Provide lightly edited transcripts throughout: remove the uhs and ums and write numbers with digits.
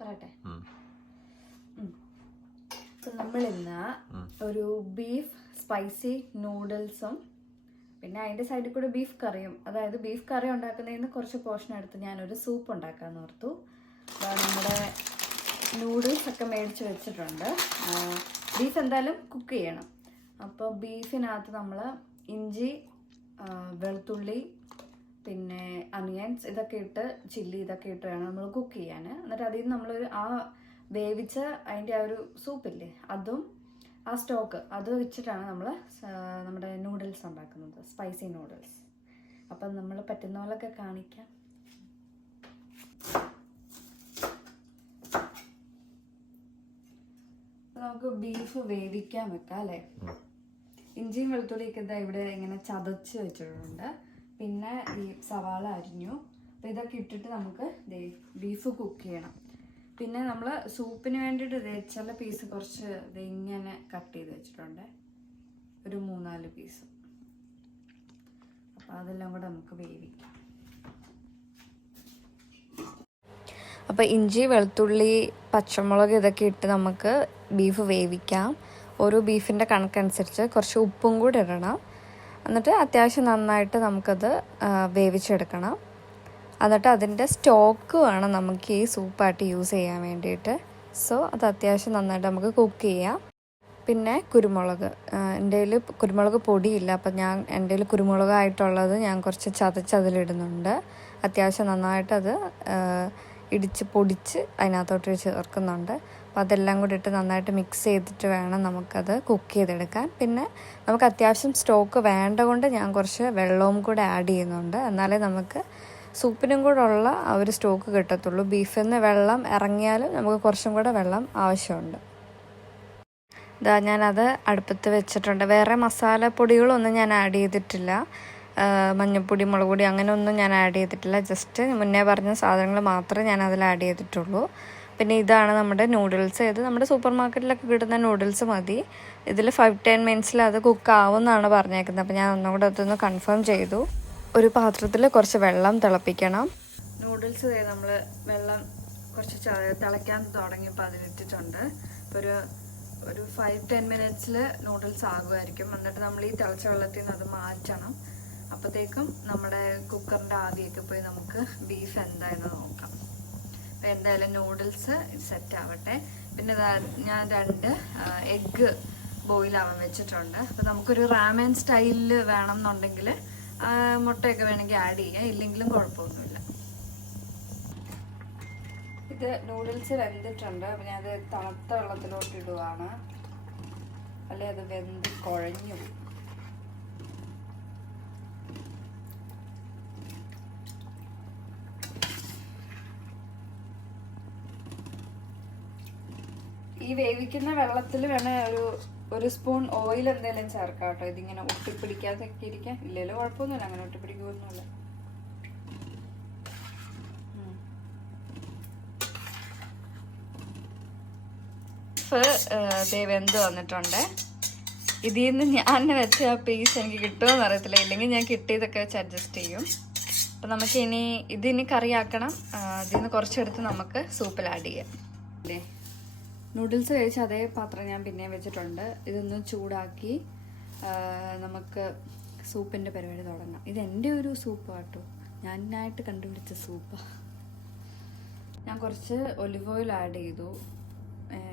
പറയട്ടെ. അപ്പം നമ്മളിന്ന് ഒരു ബീഫ് സ്പൈസി നൂഡിൽസും പിന്നെ അതിൻ്റെ സൈഡിൽ കൂടെ ബീഫ് കറിയും, അതായത് ബീഫ് കറി ഉണ്ടാക്കുന്നതിന് കുറച്ച് പോർഷൻ എടുത്ത് ഞാനൊരു സൂപ്പ് ഉണ്ടാക്കാമെന്ന് ഓർത്തു. നമ്മുടെ നൂഡിൽസ് ഒക്കെ മേടിച്ച് വെച്ചിട്ടുണ്ട്. ബീഫ് എന്തായാലും കുക്ക് ചെയ്യണം. അപ്പോൾ ബീഫിനകത്ത് നമ്മൾ ഇഞ്ചി, വെളുത്തുള്ളി, പിന്നെ അനിയൻസ് ഇതൊക്കെ ഇട്ട്, ചില്ലി ഇതൊക്കെ ഇട്ട് വേണം നമ്മൾ കുക്ക് ചെയ്യാൻ. എന്നിട്ട് അതിൽ നിന്ന് നമ്മളൊരു വേവിച്ച അതിൻ്റെ ആ ഒരു സൂപ്പില്ലേ, അതും ആ സ്റ്റോക്ക് അത് വെച്ചിട്ടാണ് നമ്മൾ നമ്മുടെ നൂഡിൽസ് ഉണ്ടാക്കുന്നത്, സ്പൈസി നൂഡിൽസ്. അപ്പം നമ്മൾ പറ്റുന്ന പോലൊക്കെ കാണിക്കാം. നമുക്ക് ബീഫ് വേവിക്കാൻ വെക്കാം അല്ലേ. ഇഞ്ചിയും വെളുത്തുള്ളിയൊക്കെ ഇതാ ഇവിടെ ഇങ്ങനെ ചതച്ച് വെച്ചിട്ടുണ്ട്. പിന്നെ ഈ സവാള അരിഞ്ഞു. അപ്പം ഇതൊക്കെ ഇട്ടിട്ട് നമുക്ക് ബീഫ് കുക്ക് ചെയ്യണം. പിന്നെ നമ്മൾ സൂപ്പിന് വേണ്ടിയിട്ട് ചില പീസ് കുറച്ച് ഇങ്ങനെ കട്ട് ചെയ്ത് വെച്ചിട്ടുണ്ട്, ഒരു 3-4 പീസ്. അപ്പം അതെല്ലാം കൂടെ നമുക്ക് വേവിക്കാം. അപ്പോൾ ഇഞ്ചി, വെളുത്തുള്ളി, പച്ചമുളക് ഇതൊക്കെ ഇട്ട് നമുക്ക് ബീഫ് വേവിക്കാം. ഓരോ ബീഫിൻ്റെ കണക്കനുസരിച്ച് കുറച്ച് ഉപ്പും കൂടി ഇടണം. എന്നിട്ട് അത്യാവശ്യം നന്നായിട്ട് നമുക്കത് വേവിച്ചെടുക്കണം. എന്നിട്ട് അതിൻ്റെ സ്റ്റോക്ക് വേണം നമുക്ക് ഈ സൂപ്പായിട്ട് യൂസ് ചെയ്യാൻ വേണ്ടിയിട്ട്. സോ അത് അത്യാവശ്യം നന്നായിട്ട് നമുക്ക് കുക്ക് ചെയ്യാം. പിന്നെ കുരുമുളക്, എൻ്റെ കയ്യിൽ കുരുമുളക് പൊടിയില്ല, അപ്പം എൻ്റെ കയ്യിൽ കുരുമുളകായിട്ടുള്ളത് ഞാൻ കുറച്ച് ചതച്ചതിലിടുന്നുണ്ട്. അത്യാവശ്യം നന്നായിട്ട് അത് പൊടിച്ച് അതിനകത്തോട്ട് ചേർക്കുന്നുണ്ട്. അപ്പോൾ അതെല്ലാം കൂടി ഇട്ട് നന്നായിട്ട് മിക്സ് ചെയ്തിട്ട് വേണം നമുക്കത് കുക്ക് ചെയ്തെടുക്കാൻ. പിന്നെ നമുക്ക് അത്യാവശ്യം സ്റ്റോക്ക് വേണ്ട കൊണ്ട് ഞാൻ കുറച്ച് വെള്ളവും കൂടെ ആഡ് ചെയ്യുന്നുണ്ട്. എന്നാലേ നമുക്ക് സൂപ്പിനും കൂടെ ഉള്ള ആ ഒരു സ്റ്റോക്ക് കിട്ടത്തുള്ളൂ. ബീഫിൽ നിന്ന് വെള്ളം ഇറങ്ങിയാലും നമുക്ക് കുറച്ചും കൂടെ വെള്ളം ആവശ്യമുണ്ട്. ഇതാ ഞാനത് അടുപ്പത്ത് വെച്ചിട്ടുണ്ട്. വേറെ മസാലപ്പൊടികളൊന്നും ഞാൻ ആഡ് ചെയ്തിട്ടില്ല. മഞ്ഞൾപ്പൊടി, മുളക് പൊടി അങ്ങനെ ഒന്നും ഞാൻ ആഡ് ചെയ്തിട്ടില്ല. ജസ്റ്റ് മുന്നേ പറഞ്ഞ സാധനങ്ങൾ മാത്രമേ ഞാൻ അതിൽ ആഡ് ചെയ്തിട്ടുള്ളൂ. പിന്നെ ഇതാണ് നമ്മുടെ നൂഡിൽസ്. ഇത് നമ്മുടെ സൂപ്പർ മാർക്കറ്റിലൊക്കെ കിട്ടുന്ന നൂഡിൽസ് മതി. ഇതിൽ 5-10 മിനിറ്റ്സിൽ അത് കുക്ക് ആവുമെന്നാണ് പറഞ്ഞേക്കുന്നത്. അപ്പോൾ ഞാൻ ഒന്നുകൂടെ അതൊന്ന് കൺഫേം ചെയ്തു. ഒരു പാത്രത്തിൽ കുറച്ച് വെള്ളം തിളപ്പിക്കണം. നൂഡിൽസ് നമ്മൾ വെള്ളം കുറച്ച് തിളയ്ക്കാൻ തുടങ്ങിയപ്പോൾ അതിലിട്ടിട്ടുണ്ട്. അപ്പോൾ ഒരു 5-10 മിനിറ്റ്സിൽ നൂഡിൽസ് ആകുമായിരിക്കും. എന്നിട്ട് നമ്മൾ ഈ തിളച്ച വെള്ളത്തിൽ നിന്ന് അത് മാറ്റണം. അപ്പോഴത്തേക്കും നമ്മുടെ കുക്കറിൻ്റെ ആവിയൊക്കെ പോയി നമുക്ക് ബീഫ് എന്തായെന്ന് നോക്കാം. അപ്പോൾ എന്തായാലും നൂഡിൽസ് സെറ്റ് ആവട്ടെ. പിന്നെ ഞാൻ 2 എഗ്ഗ് ബോയിലാവാൻ വെച്ചിട്ടുണ്ട്. അപ്പോൾ നമുക്കൊരു റാമൻ സ്റ്റൈലിൽ വേണം എന്നുണ്ടെങ്കിൽ മുട്ടയൊക്കെ വേണമെങ്കിൽ ആഡ് ചെയ്യാം, ഇല്ലെങ്കിലും കുഴപ്പമൊന്നുമില്ല. ഇത് നൂഡിൽസ് വെന്തിട്ടുണ്ട്. അപ്പം ഞാനത് തണുത്ത വെള്ളത്തിലോട്ട് ഇടുവാണ്, അല്ലെ അത് വെന്ത് കുഴഞ്ഞു. ഈ വേവിക്കുന്ന വെള്ളത്തിൽ വേണേ ഒരു സ്പൂൺ ഓയിൽ എന്തെങ്കിലും ചേർക്കാം കേട്ടോ. ഇതിങ്ങനെ ഒട്ടിപ്പിടിക്കാതൊക്കെ ഇരിക്കാൻ. ഇല്ലല്ലോ കുഴപ്പമൊന്നുമില്ല, അങ്ങനെ ഒട്ടിപ്പിടിക്കുകയൊന്നുമില്ല. വെന്ത് വന്നിട്ടുണ്ട്. ഇതിൽ നിന്ന് ഞാൻ വെച്ച ആ പീസ് എനിക്ക് കിട്ടുമോയെന്ന് അറിയത്തില്ല, ഇല്ലെങ്കിൽ ഞാൻ കിട്ടിയതൊക്കെ വെച്ച് അഡ്ജസ്റ്റ് ചെയ്യും. അപ്പം നമുക്ക് ഇതിനി കറിയാക്കണം. ഇതിൽ നിന്ന് കുറച്ചെടുത്ത് നമുക്ക് സൂപ്പിൽ ആഡ് ചെയ്യാം അല്ലേ. നൂഡിൽസ് കഴിച്ച അതേ പാത്രം ഞാൻ പിന്നെയും വെച്ചിട്ടുണ്ട്. ഇതൊന്ന് ചൂടാക്കി നമുക്ക് സൂപ്പിൻ്റെ പരിപാടി തുടങ്ങാം. ഇതെൻ്റെ ഒരു സൂപ്പ് കേട്ടോ, ഞാനായിട്ട് കണ്ടുപിടിച്ച സൂപ്പാണ്. ഞാൻ കുറച്ച് ഒലിവ് ഓയിൽ ആഡ് ചെയ്തു.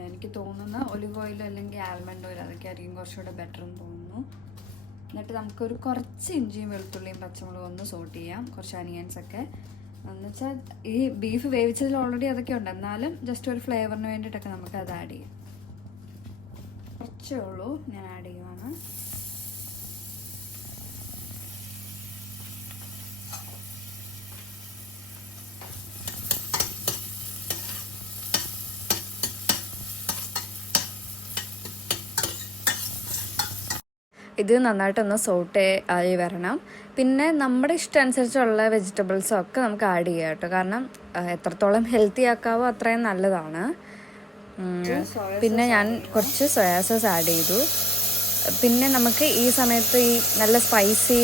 എനിക്ക് തോന്നുന്ന ഒലിവ് ഓയിൽ അല്ലെങ്കിൽ ആൽമണ്ട് ഓയിൽ, അതൊക്കെ ആയിരിക്കും കുറച്ചുകൂടെ ബെറ്റർ എന്ന് തോന്നുന്നു. എന്നിട്ട് നമുക്കൊരു കുറച്ച് ഇഞ്ചിയും വെളുത്തുള്ളിയും പച്ചമുളകും ഒന്ന് സോട്ട് ചെയ്യാം, കുറച്ച് അനിയൻസൊക്കെ. എന്നുവെച്ചാൽ ഈ ബീഫ് വേവിച്ചതിൽ ഓൾറെഡി അതൊക്കെ ഉണ്ട്, എന്നാലും ജസ്റ്റ് ഒരു ഫ്ലേവറിന് വേണ്ടിയിട്ടൊക്കെ നമുക്ക് അത് ആഡ് ചെയ്യാം. കുറച്ചേ ഉള്ളൂ, ഞാൻ ആഡ് ചെയ്യുവാണ്. ഇത് നന്നായിട്ടൊന്ന് സോട്ട് ആയി വരണം. പിന്നെ നമ്മുടെ ഇഷ്ടം അനുസരിച്ചുള്ള വെജിറ്റബിൾസും ഒക്കെ നമുക്ക് ആഡ് ചെയ്യാം കേട്ടോ. കാരണം എത്രത്തോളം ഹെൽത്തി ആക്കാവോ അത്രയും നല്ലതാണ്. പിന്നെ ഞാൻ കുറച്ച് സോയാ സോസ് ആഡ് ചെയ്തു. പിന്നെ നമുക്ക് ഈ സമയത്ത് ഈ നല്ല സ്പൈസി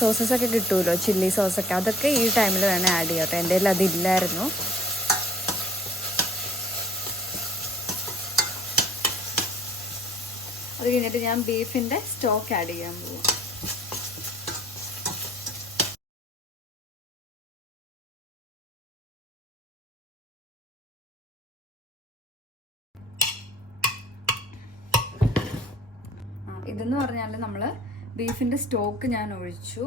സോസസൊക്കെ കിട്ടുമല്ലോ, ചില്ലി സോസൊക്കെ, അതൊക്കെ ഈ ടൈമിൽ വേണേൽ ആഡ് ചെയ്യാം കേട്ടോ. എൻ്റെ കയ്യിൽ അതില്ലായിരുന്നു. അത് കഴിഞ്ഞിട്ട് ഞാൻ ബീഫിൻ്റെ സ്റ്റോക്ക് ആഡ് ചെയ്യാൻ പോകും. ഇതെന്ന് പറഞ്ഞാൽ നമ്മൾ ബീഫിൻ്റെ സ്റ്റോക്ക് ഞാൻ ഒഴിച്ചു,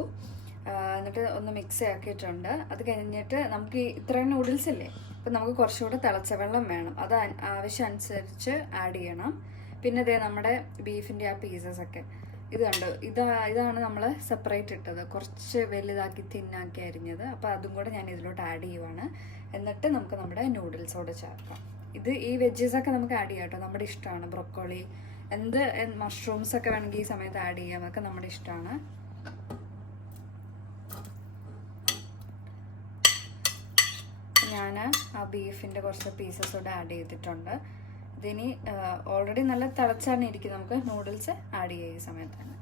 എന്നിട്ട് ഒന്ന് മിക്സ് ആക്കിയിട്ടുണ്ട്. അത് കഴിഞ്ഞിട്ട് നമുക്ക് ഇത്രയും നൂഡിൽസ് ഇല്ലേ, അപ്പം നമുക്ക് കുറച്ചുകൂടെ തിളച്ച വെള്ളം വേണം. അത് ആവശ്യം അനുസരിച്ച് ആഡ് ചെയ്യണം. പിന്നെ ഇതേ നമ്മുടെ ബീഫിൻ്റെ ആ പീസസൊക്കെ ഇത് കണ്ടു, ഇതാണ് നമ്മൾ സെപ്പറേറ്റ് ഇട്ടത്, കുറച്ച് വലുതാക്കി തിന്നാക്കി അരിഞ്ഞത്. അപ്പോൾ അതും കൂടെ ഞാൻ ഇതിലോട്ട് ആഡ് ചെയ്യുവാണ്. എന്നിട്ട് നമുക്ക് നമ്മുടെ നൂഡിൽസോട് ചേർക്കാം. ഈ വെജീസൊക്കെ നമുക്ക് ആഡ് ചെയ്യാം കേട്ടോ, നമ്മുടെ ഇഷ്ടമാണ്. ബ്രൊക്കോളി, മഷ്റൂംസ് ഒക്കെ വേണമെങ്കിൽ ഈ സമയത്ത് ആഡ് ചെയ്യാം, അതൊക്കെ നമ്മുടെ ഇഷ്ടമാണ്. ഞാൻ ആ ബീഫിൻ്റെ കുറച്ച് പീസസ് കൂടെ ആഡ് ചെയ്തിട്ടുണ്ട്. ഇതിനി ഓൾറെഡി നല്ല തിളച്ചാണ് ഇരിക്കുന്നത്, നമുക്ക് നൂഡിൽസ് ആഡ് ചെയ്യാം ഈ സമയത്ത് തന്നെ.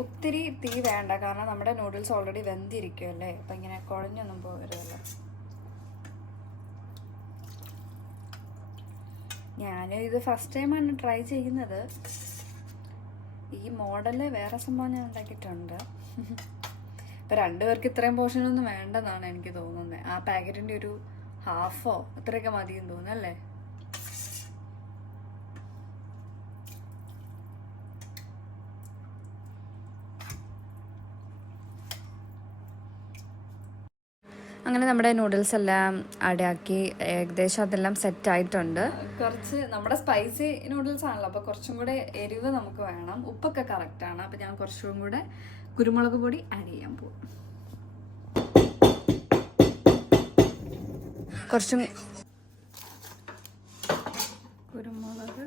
ഒത്തിരി തീ വേണ്ട, കാരണം നമ്മുടെ നൂഡിൽസ് ഓൾറെഡി വെന്തിരിക്കുമല്ലേ, അപ്പം ഇങ്ങനെ കുഴഞ്ഞൊന്നും പോകരുതല്ലോ. ഞാൻ ഇത് ഫസ്റ്റ് ടൈമാണ് ട്രൈ ചെയ്യുന്നത്. ഈ മോഡല് വേറെ സംഭവം ഞാൻ ഉണ്ടാക്കിയിട്ടുണ്ട്. ഇപ്പം 2 പേർക്ക് ഇത്രയും പോർഷനൊന്നും വേണ്ടെന്നാണ് എനിക്ക് തോന്നുന്നത്. ആ പാക്കറ്റിൻ്റെ ഒരു ഹാഫോ അത്രയൊക്കെ മതിയെന്ന് തോന്നുന്നു അല്ലേ. അങ്ങനെ നമ്മുടെ നൂഡിൽസ് എല്ലാം ആക്കി ഏകദേശം അതെല്ലാം സെറ്റ് ആയിട്ടുണ്ട്. കുറച്ച് നമ്മുടെ സ്പൈസി നൂഡിൽസ് ആണല്ലോ, അപ്പോൾ കുറച്ചും കൂടെ എരിവ് നമുക്ക് വേണം. ഉപ്പൊക്കെ കറക്റ്റാണ്, അപ്പോൾ ഞാൻ കുറച്ചും കൂടെ കുരുമുളക് പൊടി ആഡ് ചെയ്യാൻ പോകും. കുറച്ചും കുരുമുളക്,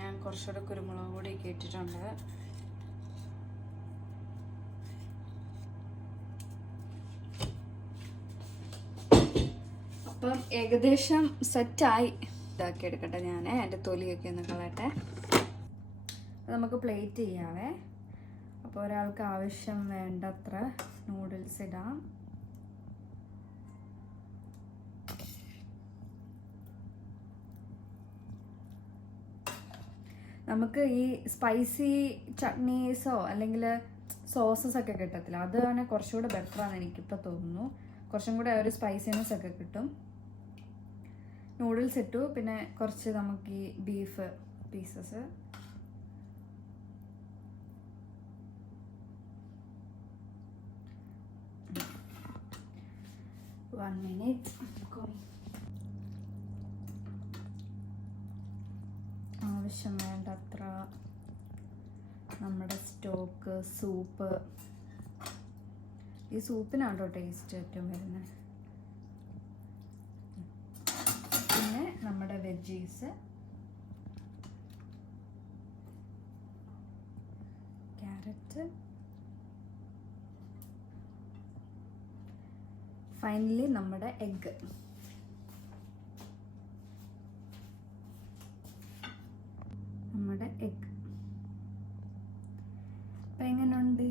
ഞാൻ കുറച്ചുകൂടെ കുരുമുളക് പൊടി ഇട്ടിട്ടുണ്ട്. അപ്പം ഏകദേശം സെറ്റായി. ഇതാക്കി എടുക്കട്ടെ ഞാൻ, എൻ്റെ തൊലിയൊക്കെ ഒന്ന് കളയട്ടെ. നമുക്ക് പ്ലേറ്റ് ചെയ്യാവേ. അപ്പോൾ ഒരാൾക്ക് ആവശ്യം വേണ്ടത്ര നൂഡിൽസ് ഇടാം. നമുക്ക് ഈ സ്പൈസി ചട്നീസോ അല്ലെങ്കിൽ സോസസ് ഒക്കെ കിട്ടത്തില്ല, അതാണ് കുറച്ചുകൂടെ ബെറ്ററാന്ന് എനിക്കിപ്പോൾ തോന്നുന്നു. കുറച്ചും കൂടെ ഒരു സ്പൈസിനെസ് ഒക്കെ കിട്ടും. നൂഡിൽസ് ഇട്ടു, പിന്നെ കുറച്ച് നമുക്ക് ഈ ബീഫ് പീസസ്, One minute. ആവശ്യം വേണ്ടത്ര നമ്മുടെ സ്റ്റോക്ക്, സൂപ്പ്. ഈ സൂപ്പിനാണ് കേട്ടോ ടേസ്റ്റ് ഏറ്റവും വരുന്നത്. പിന്നെ നമ്മുടെ വെജീസ്, ക്യാരറ്റ്, ഫൈനലി നമ്മുടെ എഗ്ഗ്. നമ്മുടെ എഗ്ഗ് അപ്പം എങ്ങനെയുണ്ട്?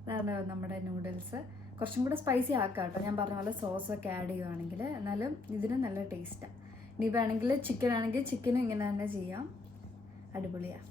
ഇതാണ് നമ്മുടെ നൂഡിൽസ്. കുറച്ചും കൂടെ സ്പൈസി ആക്കാം കേട്ടോ, ഞാൻ പറഞ്ഞ പോലെ സോസൊക്കെ ആഡ് ചെയ്യുവാണെങ്കിൽ. എന്നാലും ഇതിന് നല്ല ടേസ്റ്റാണ്. ഇനി വേണമെങ്കിൽ ചിക്കൻ ആണെങ്കിൽ ചിക്കനും ഇങ്ങനെ തന്നെ ചെയ്യാം. അടിപൊളിയാണ്.